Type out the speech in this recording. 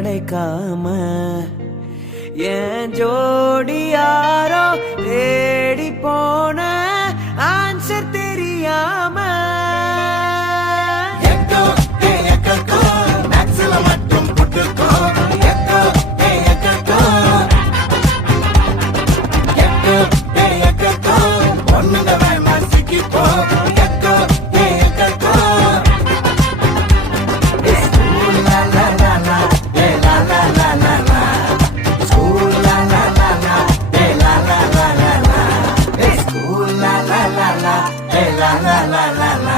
கிடைக்காம என் ஜோடி யாரோ தேடி போன ஆன்சர் தெரியாம la la la la